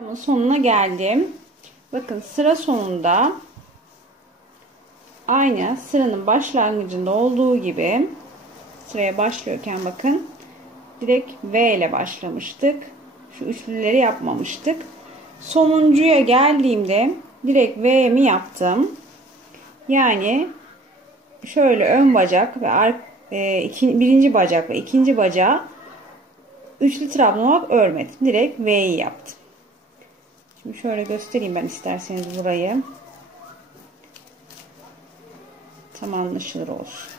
Sonuna geldim. Bakın sıra sonunda aynı sıranın başlangıcında olduğu gibi sıraya başlıyorken bakın direkt V ile başlamıştık. Şu üçlüleri yapmamıştık. Sonuncuya geldiğimde direkt V'mi yaptım. Yani şöyle ön bacak ve birinci bacak ve ikinci bacağı üçlü trabzan olarak örmedim. Direkt V'yi yaptım. Şimdi şöyle göstereyim ben isterseniz burayı. Tam anlaşılır olsun.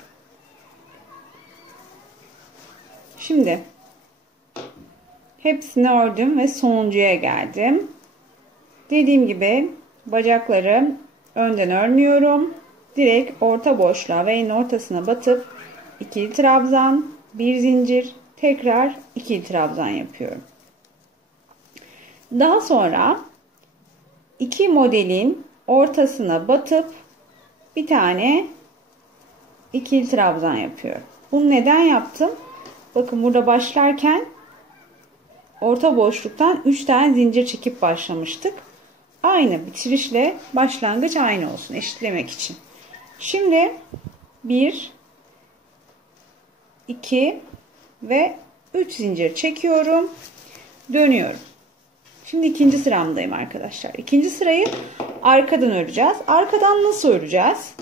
Şimdi hepsini ördüm ve sonuncuya geldim. Dediğim gibi bacakları önden örmüyorum. Direkt orta boşluğa ve ortasına batıp ikili trabzan, bir zincir, tekrar ikili trabzan yapıyorum. Daha sonra iki modelin ortasına batıp bir tane ikili trabzan yapıyorum. Bunu neden yaptım? Bakın burada başlarken orta boşluktan 3 tane zincir çekip başlamıştık. Aynı bitirişle başlangıç aynı olsun eşitlemek için. Şimdi 1, 2 ve 3 zincir çekiyorum. Dönüyorum. Şimdi ikinci sıramdayım arkadaşlar. İkinci sırayı arkadan öreceğiz. Arkadan nasıl öreceğiz?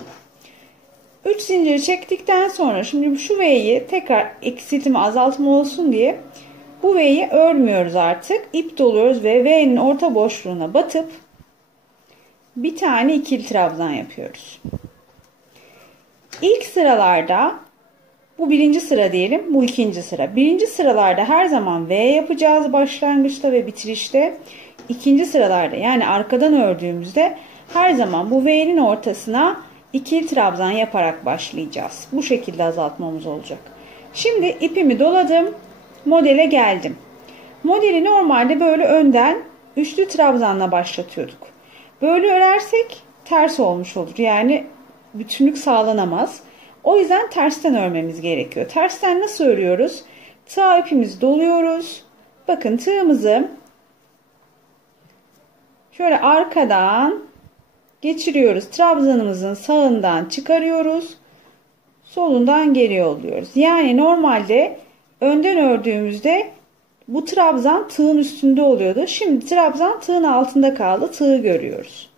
3 zincir çektikten sonra şimdi şu V'yi tekrar eksiltme azaltma olsun diye bu V'yi örmüyoruz artık. İp doluyoruz ve V'nin orta boşluğuna batıp bir tane ikili trabzan yapıyoruz. İlk sıralarda bu birinci sıra diyelim, bu ikinci sıra. Birinci sıralarda her zaman V yapacağız başlangıçta ve bitirişte. İkinci sıralarda yani arkadan ördüğümüzde her zaman bu V'nin ortasına ikili trabzan yaparak başlayacağız. Bu şekilde azaltmamız olacak. Şimdi ipimi doladım. Modele geldim. Modeli normalde böyle önden üçlü trabzanla başlatıyorduk. Böyle örersek ters olmuş olur. Yani bütünlük sağlanamaz. O yüzden tersten örmemiz gerekiyor. Tersten nasıl örüyoruz? Tığ ipimizi doluyoruz. Bakın tığımızı şöyle arkadan geçiriyoruz. Trabzanımızın sağından çıkarıyoruz. Solundan geri yolluyoruz. Yani normalde önden ördüğümüzde bu trabzan tığın üstünde oluyordu. Şimdi trabzan tığın altında kaldı. Tığı görüyoruz.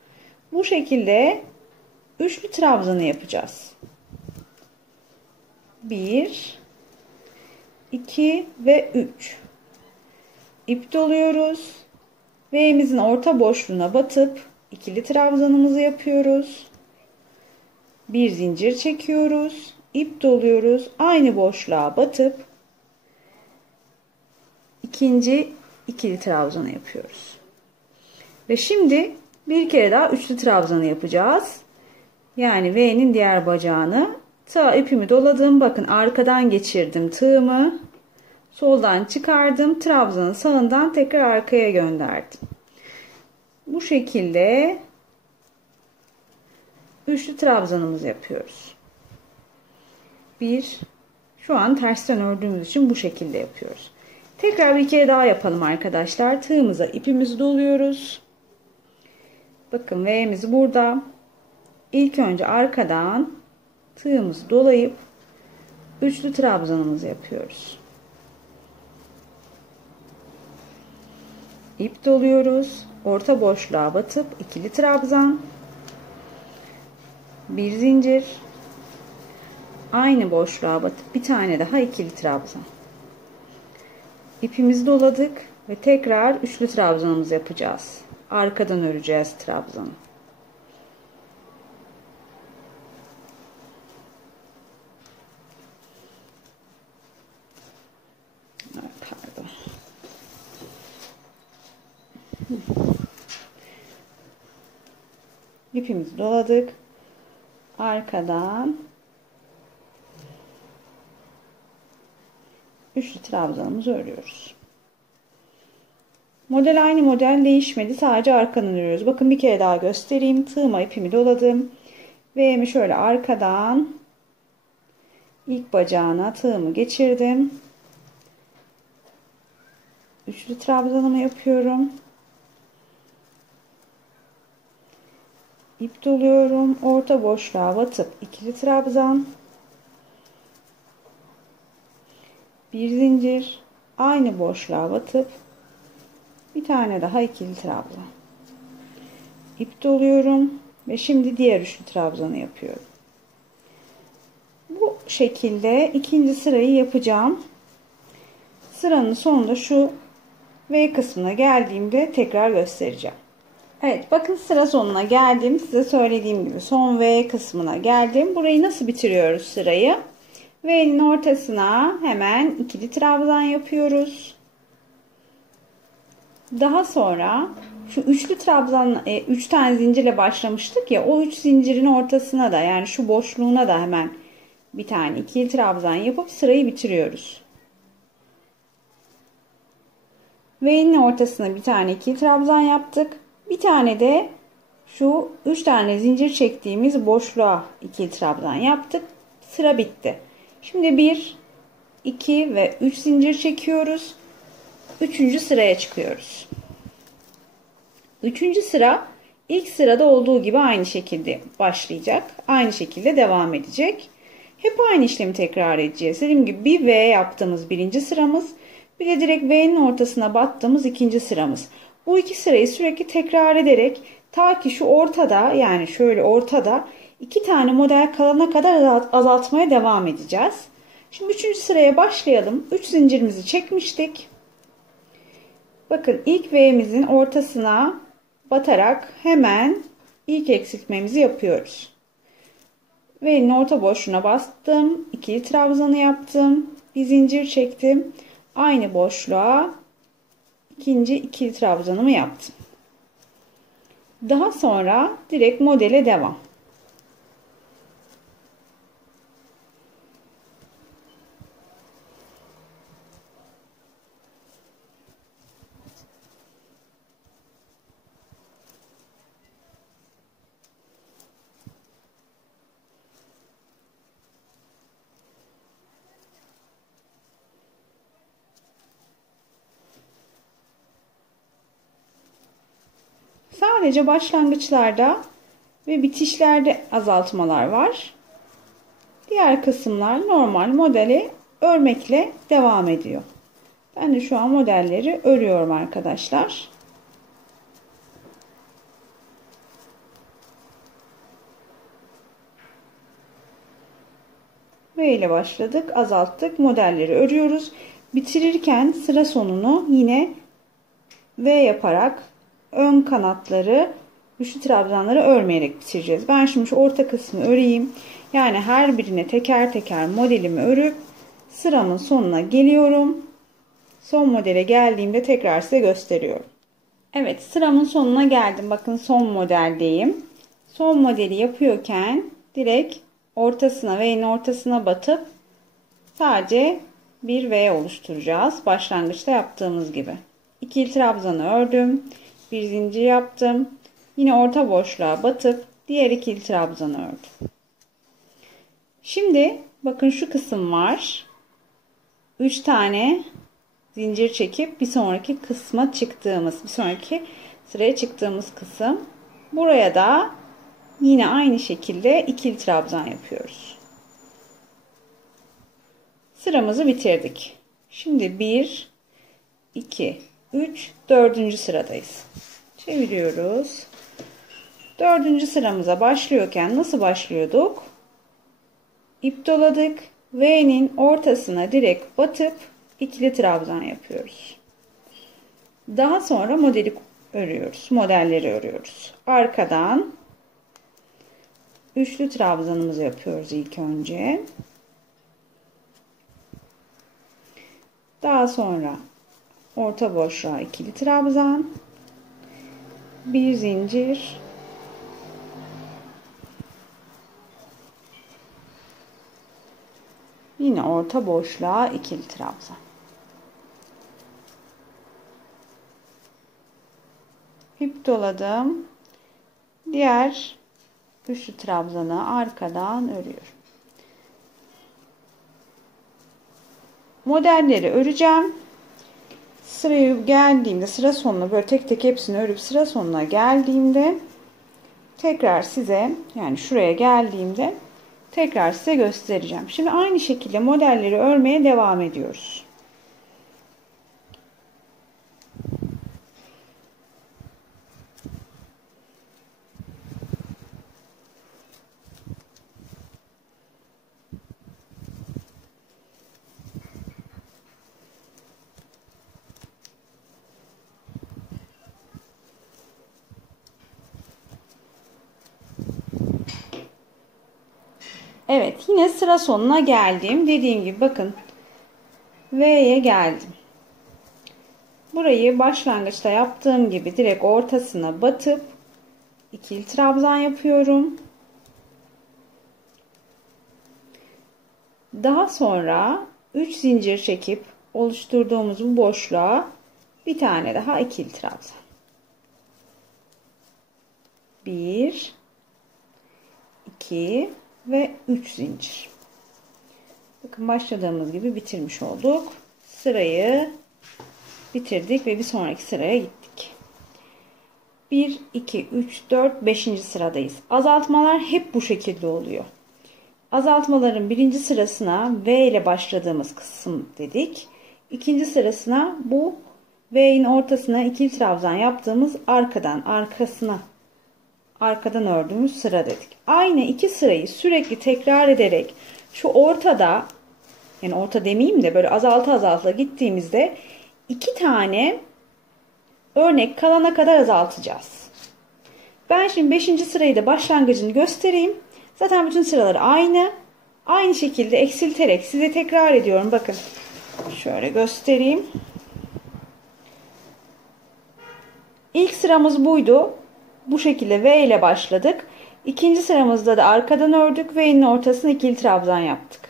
Bu şekilde üçlü trabzanı yapacağız. 1, 2 ve 3. İp doluyoruz. V'mizin orta boşluğuna batıp ikili trabzanımızı yapıyoruz. Bir zincir çekiyoruz. İp doluyoruz. Aynı boşluğa batıp ikinci ikili trabzanı yapıyoruz. Ve şimdi bir kere daha üçlü trabzanı yapacağız. Yani V'nin diğer bacağını tığ ipimi doladım. Bakın arkadan geçirdim tığımı. Soldan çıkardım. Trabzanın sağından tekrar arkaya gönderdim. Bu şekilde üçlü trabzanımızı yapıyoruz. Şu an tersten ördüğümüz için bu şekilde yapıyoruz. Tekrar bir kere daha yapalım arkadaşlar. Tığımıza ipimizi doluyoruz. Bakın V'miz burada. İlk önce arkadan tığımızı dolayıp üçlü trabzanımızı yapıyoruz. İp doluyoruz. Orta boşluğa batıp ikili trabzan. Bir zincir. Aynı boşluğa batıp bir tane daha ikili trabzan. İpimizi doladık ve tekrar üçlü trabzanımızı yapacağız. Arkadan öreceğiz trabzanı. Pardon. İpimizi doladık. Arkadan üçlü trabzanımızı örüyoruz. Model aynı, model değişmedi. Sadece arkadan örüyoruz. Bakın bir kere daha göstereyim. Tığıma ipimi doladım. V'mi şöyle arkadan ilk bacağına tığımı geçirdim. Üçlü trabzanımı yapıyorum. ip doluyorum. Orta boşluğa batıp ikili trabzan. Bir zincir. Aynı boşluğa batıp bir tane daha ikili trabzan. İp doluyorum ve şimdi diğer üçlü trabzanı yapıyorum. Bu şekilde ikinci sırayı yapacağım. Sıranın sonunda şu V kısmına geldiğimde tekrar göstereceğim. Evet, bakın sıra sonuna geldim. Size söylediğim gibi son V kısmına geldim. Burayı nasıl bitiriyoruz sırayı? V'nin ortasına hemen ikili trabzan yapıyoruz. Daha sonra şu üçlü trabzan 3 tane zincirle başlamıştık ya, o 3 zincirin ortasına da, yani şu boşluğuna da hemen bir tane ikili trabzan yapıp sırayı bitiriyoruz. V'nin ortasına bir tane ikili trabzan yaptık. Bir tane de şu 3 tane zincir çektiğimiz boşluğa ikili trabzan yaptık. Sıra bitti. Şimdi 1, 2 ve 3 zincir çekiyoruz. 3. sıraya çıkıyoruz. 3. sıra ilk sırada olduğu gibi aynı şekilde başlayacak. Aynı şekilde devam edecek. Hep aynı işlemi tekrar edeceğiz. Dediğim gibi bir V yaptığımız birinci sıramız, bir de direkt V'nin ortasına battığımız ikinci sıramız. Bu iki sırayı sürekli tekrar ederek ta ki şu ortada, yani şöyle ortada 2 tane model kalana kadar azaltmaya devam edeceğiz. Şimdi 3. sıraya başlayalım. 3 zincirimizi çekmiştik. Bakın ilk V'mizin ortasına batarak hemen ilk eksiltmemizi yapıyoruz. V'nin orta boşluğuna bastım. İkili trabzanı yaptım. Bir zincir çektim. Aynı boşluğa ikinci ikili trabzanımı yaptım. Daha sonra direkt modele devam. Sadece başlangıçlarda ve bitişlerde azaltmalar var. Diğer kısımlar normal modeli örmekle devam ediyor. Ben de şu an modelleri örüyorum arkadaşlar. V ile başladık, azalttık, modelleri örüyoruz. Bitirirken sıra sonunu yine V yaparak ön kanatları, üçlü trabzanları örmeyerek bitireceğiz. Ben şimdi şu orta kısmı öreyim. Yani her birine teker teker modelimi örüp sıramın sonuna geliyorum. Son modele geldiğimde tekrar size gösteriyorum. Evet, sıramın sonuna geldim. Bakın son modeldeyim. Son modeli yapıyorken direkt ortasına, V'nin ortasına batıp sadece bir V oluşturacağız. Başlangıçta yaptığımız gibi. İkili trabzanı ördüm. Bir zincir yaptım. Yine orta boşluğa batıp diğer ikili trabzanı ördüm. Şimdi bakın şu kısım var. 3 tane zincir çekip bir sonraki kısma çıktığımız, bir sonraki sıraya çıktığımız kısım. Buraya da yine aynı şekilde ikili trabzan yapıyoruz. Sıramızı bitirdik. Şimdi 1, 2, 3, 4. sıradayız. Çeviriyoruz. 4. sıramıza başlıyorken nasıl başlıyorduk? İp doladık. V'nin ortasına direkt batıp ikili trabzan yapıyoruz. Daha sonra modeli örüyoruz. Modelleri örüyoruz. Arkadan üçlü trabzanımızı yapıyoruz ilk önce. Daha sonra orta boşluğa ikili trabzan, bir zincir, yine orta boşluğa ikili trabzan. İp doladım. Diğer üçlü trabzanı arkadan örüyorum. Modelleri öreceğim. Sıraya geldiğimde, sıra sonuna böyle tek tek hepsini örüp sıra sonuna geldiğimde tekrar size, yani şuraya geldiğimde tekrar size göstereceğim. Şimdi aynı şekilde modelleri örmeye devam ediyoruz. Evet, yine sıra sonuna geldim. Dediğim gibi bakın, V'ye geldim. Burayı başlangıçta yaptığım gibi direkt ortasına batıp ikili trabzan yapıyorum. Daha sonra 3 zincir çekip oluşturduğumuz bu boşluğa bir tane daha ikili trabzan. 1 2 ve 3 zincir. Bakın başladığımız gibi bitirmiş olduk. Sırayı bitirdik ve bir sonraki sıraya gittik. 1 2 3 4 5. sıradayız. Azaltmalar hep bu şekilde oluyor. Azaltmaların birinci sırasına V ile başladığımız kısım dedik. İkinci sırasına bu V'nin ortasına ikili trabzan yaptığımız arkadan ördüğümüz sıra dedik. Aynı iki sırayı sürekli tekrar ederek şu ortada, yani orta demeyeyim de böyle azalta gittiğimizde iki tane örnek kalana kadar azaltacağız. Ben şimdi 5. sırayı da başlangıcını göstereyim. Zaten bütün sıralar aynı. Aynı şekilde eksilterek size tekrar ediyorum. Bakın şöyle göstereyim. İlk sıramız buydu. Bu şekilde V ile başladık. İkinci sıramızda da arkadan ördük. V'nin ortasına ikili trabzan yaptık.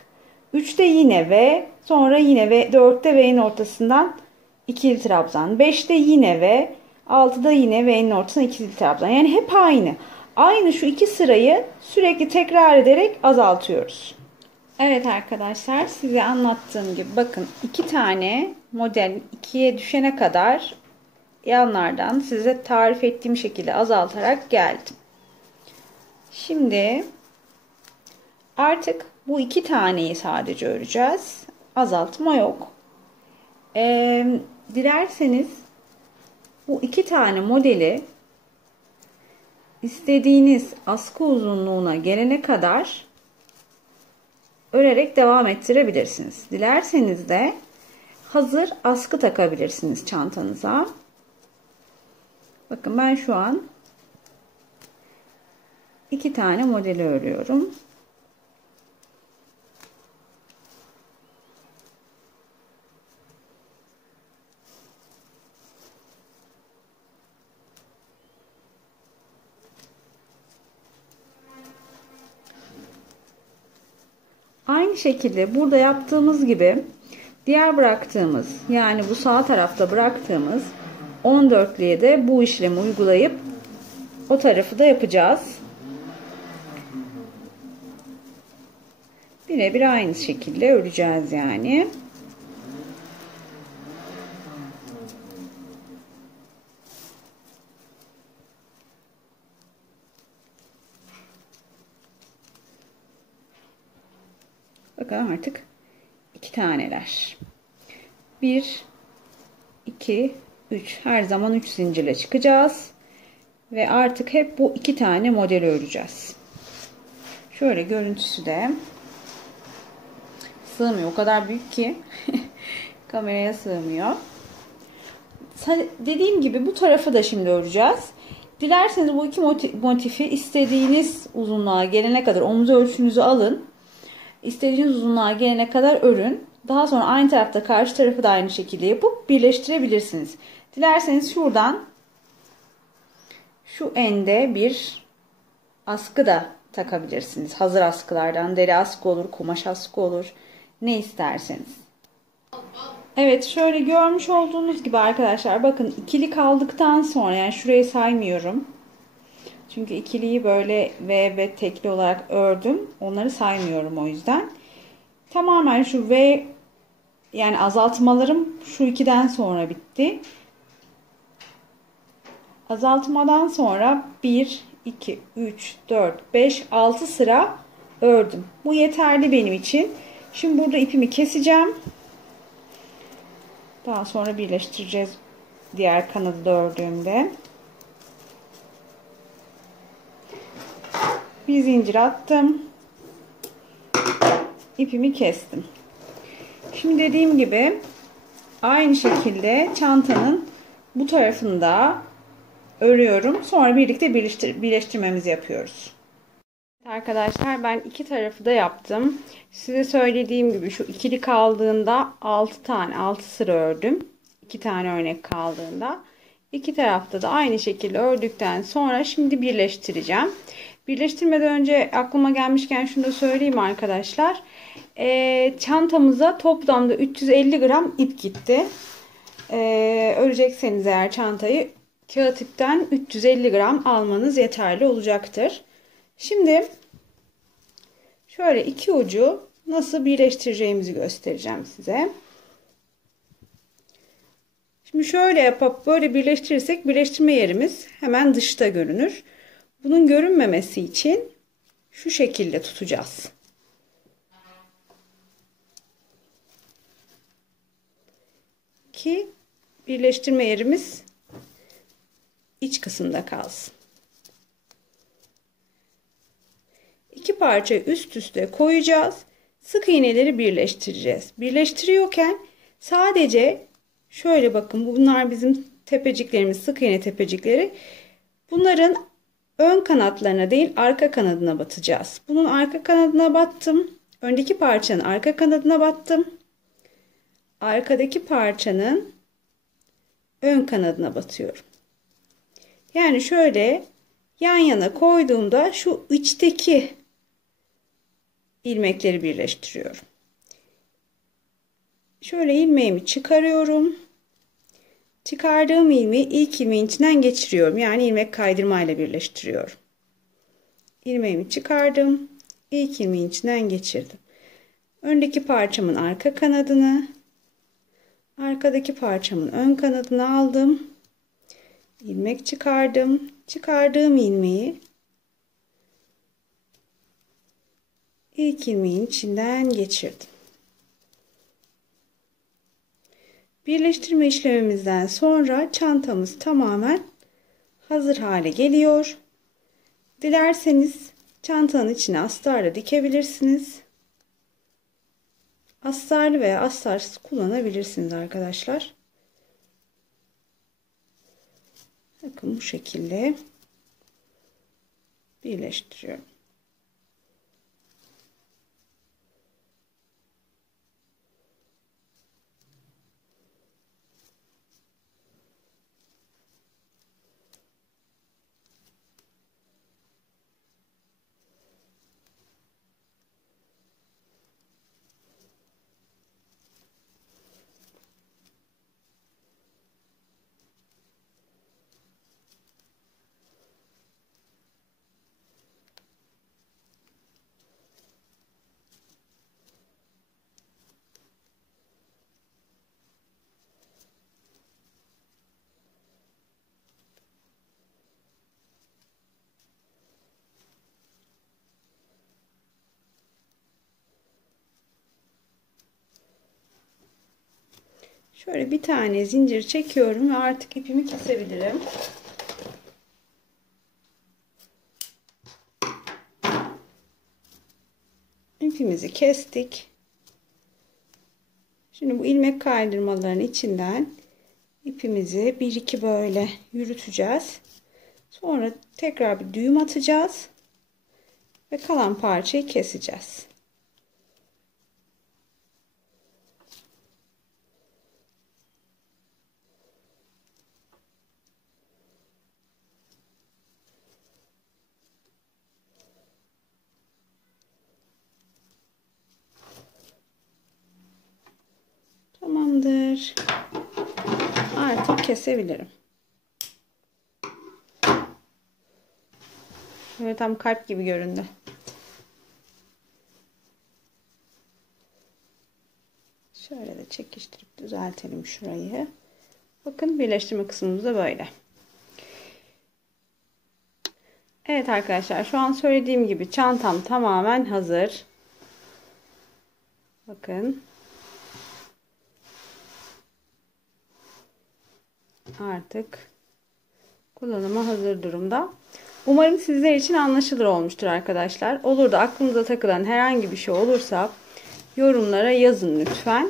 3'te yine V. Sonra yine V. 4'te V'nin ortasından ikili trabzan. 5'te yine V. 6'da yine V'nin ortasına ikili trabzan. Yani hep aynı. Aynı şu iki sırayı sürekli tekrar ederek azaltıyoruz. Evet arkadaşlar, size anlattığım gibi bakın iki tane model ikiye düşene kadar yanlardan size tarif ettiğim şekilde azaltarak geldim. Şimdi artık bu iki taneyi sadece öreceğiz. Azaltma yok. Dilerseniz bu iki tane modeli istediğiniz askı uzunluğuna gelene kadar örerek devam ettirebilirsiniz. Dilerseniz de hazır askı takabilirsiniz çantanıza. Bakın ben şu an iki tane modeli örüyorum. Aynı şekilde burada yaptığımız gibi diğer bıraktığımız, yani bu sağ tarafta bıraktığımız 14'lüye de bu işlemi uygulayıp o tarafı da yapacağız. Birebir aynı şekilde öreceğiz yani. Bakın artık iki taneler. 1 2 3, her zaman 3 zincirle çıkacağız ve artık hep bu iki tane modeli öreceğiz. Şöyle görüntüsü de sığmıyor, o kadar büyük ki kameraya sığmıyor. Dediğim gibi bu tarafı da şimdi öreceğiz. Dilerseniz bu iki motifi istediğiniz uzunluğa gelene kadar omuz ölçünüzü alın. İstediğiniz uzunluğa gelene kadar örün. Daha sonra aynı tarafta karşı tarafı da aynı şekilde yapıp birleştirebilirsiniz. Dilerseniz şuradan şu ende bir askı da takabilirsiniz. Hazır askılardan deri askı olur, kumaş askı olur. Ne isterseniz. Evet, şöyle görmüş olduğunuz gibi arkadaşlar bakın ikili kaldıktan sonra, yani şurayı saymıyorum. Çünkü ikiliyi böyle V ve tekli olarak ördüm. Onları saymıyorum o yüzden. Tamamen şu V, yani azaltmalarım şu ikiden sonra bitti. Azaltmadan sonra 1, 2, 3, 4, 5, 6 sıra ördüm. Bu yeterli benim için. Şimdi burada ipimi keseceğim. Daha sonra birleştireceğiz diğer kanadı da ördüğümde. Bir zincir attım. İpimi kestim. Şimdi dediğim gibi aynı şekilde çantanın bu tarafını da örüyorum. Sonra birlikte birleştirmemizi yapıyoruz. Arkadaşlar ben iki tarafı da yaptım. Size söylediğim gibi şu ikili kaldığında 6 sıra ördüm. 2 tane örnek kaldığında. İki tarafta da aynı şekilde ördükten sonra şimdi birleştireceğim. Birleştirmeden önce aklıma gelmişken şunu da söyleyeyim arkadaşlar. Çantamıza toplamda 350 gram ip gitti. Örecekseniz eğer çantayı kağıt ipten 350 gram almanız yeterli olacaktır. Şimdi şöyle iki ucu nasıl birleştireceğimizi göstereceğim size. Şimdi şöyle yapıp böyle birleştirirsek birleştirme yerimiz hemen dışta görünür. Bunun görünmemesi için şu şekilde tutacağız. Ki birleştirme yerimiz iç kısımda kalsın. İki parçayı üst üste koyacağız. Sık iğneleri birleştireceğiz. Birleştiriyorken sadece şöyle bakın, bunlar bizim tepeciklerimiz, sık iğne tepecikleri. Bunların ön kanatlarına değil arka kanadına batacağız. Bunun arka kanadına battım. Öndeki parçanın arka kanadına battım. Arkadaki parçanın ön kanadına batıyorum. Yani şöyle yan yana koyduğumda şu içteki ilmekleri birleştiriyorum. Şöyle ilmeğimi çıkarıyorum. Çıkardığım ilmeği ilk ilmeğin içinden geçiriyorum. Yani ilmek kaydırmayla birleştiriyorum. İlmeğimi çıkardım. İlk ilmeğin içinden geçirdim. Öndeki parçamın arka kanadını, arkadaki parçamın ön kanadını aldım. İlmek çıkardım. Çıkardığım ilmeği ilk ilmeğin içinden geçirdim. Birleştirme işlemimizden sonra çantamız tamamen hazır hale geliyor. Dilerseniz çantanın içine astarla dikebilirsiniz. Astarlı veya astarsız kullanabilirsiniz arkadaşlar. Bakın bu şekilde birleştiriyorum. Şöyle bir tane zincir çekiyorum ve artık ipimi kesebilirim. İpimizi kestik. Şimdi bu ilmek kaydırmalarının içinden ipimizi bir iki böyle yürüteceğiz. Sonra tekrar bir düğüm atacağız ve kalan parçayı keseceğiz. Tamamdır. Artık kesebilirim. Böyle tam kalp gibi göründü. Şöyle de çekiştirip düzeltelim şurayı. Bakın birleştirme kısmımız da böyle. Evet arkadaşlar, şu an söylediğim gibi çantam tamamen hazır. Bakın. Artık kullanıma hazır durumda. Umarım sizler için anlaşılır olmuştur arkadaşlar. Olur da aklınıza takılan herhangi bir şey olursa yorumlara yazın lütfen.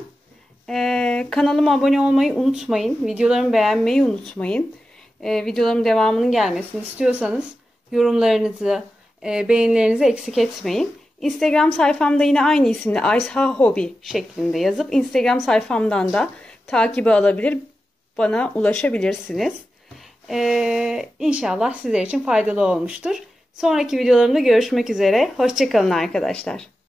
Kanalıma abone olmayı unutmayın. Videolarımı beğenmeyi unutmayın. Videolarımın devamının gelmesini istiyorsanız yorumlarınızı, beğenilerinizi eksik etmeyin. Instagram sayfamda yine aynı isimle Aysha Hobby şeklinde yazıp Instagram sayfamdan da takibi alabilir, bana ulaşabilirsiniz. İnşallah sizler için faydalı olmuştur. Sonraki videolarımda görüşmek üzere. Hoşça kalın arkadaşlar.